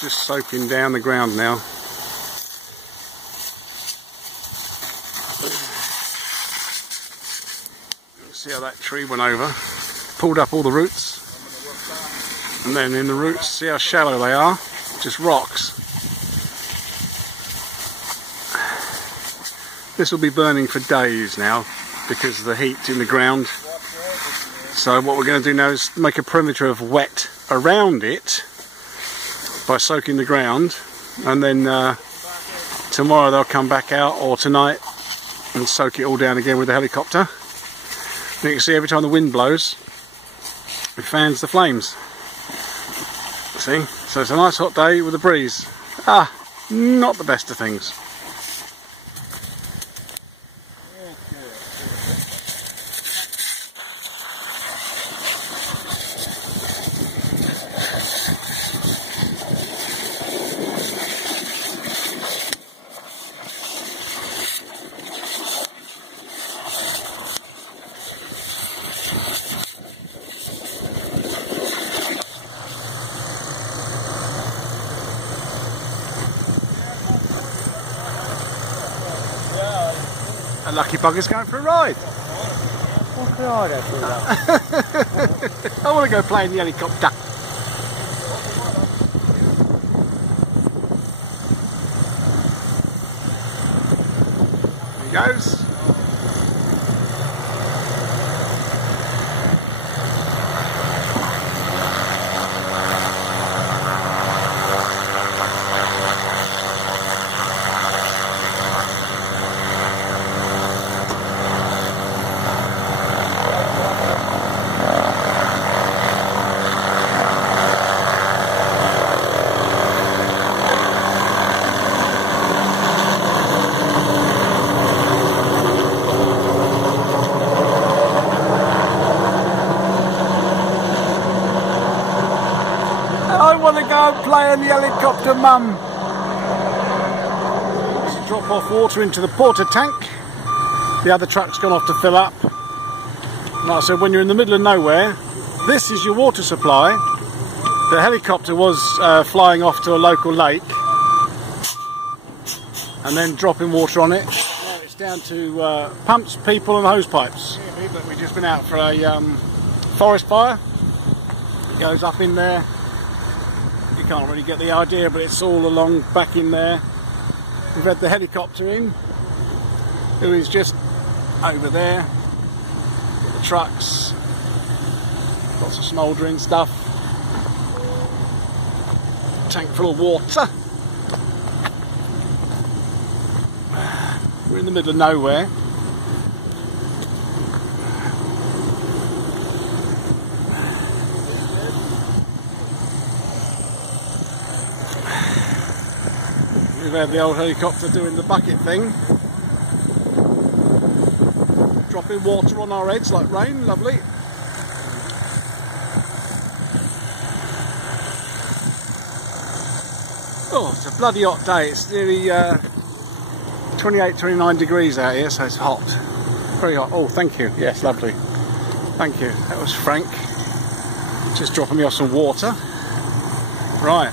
just soaking down the ground now. See how that tree went over, pulled up all the roots, and then in the roots, see how shallow they are, just rocks. This will be burning for days now because of the heat in the ground. So what we're going to do now is make a perimeter of wet around it by soaking the ground, and then tomorrow they'll come back out, or tonight, and soak it all down again with the helicopter. And you can see every time the wind blows, it fans the flames. See? So it's a nice hot day with a breeze. Not the best of things. A lucky bugger's going for a ride. What could I do for that? I want to go play in the helicopter. There he goes. I want to go and play in the helicopter, Mum. Just drop off water into the porta tank. The other truck's gone off to fill up. Like I said, when you're in the middle of nowhere, this is your water supply. The helicopter was flying off to a local lake and then dropping water on it. Now it's down to pumps, people and hose pipes. But we've just been out for a forest fire. It goes up in there. You can't really get the idea, but it's all along back in there. We've had the helicopter in, who is just over there. Got the trucks, lots of smouldering stuff. Tank full of water. We're in the middle of nowhere. We've had the old helicopter doing the bucket thing, dropping water on our heads like rain. Lovely. Oh, it's a bloody hot day. It's nearly 28, 29 degrees out here, so it's hot. Very hot. Oh, thank you. Yes, lovely. Thank you. That was Frank. Just dropping me off some water. Right.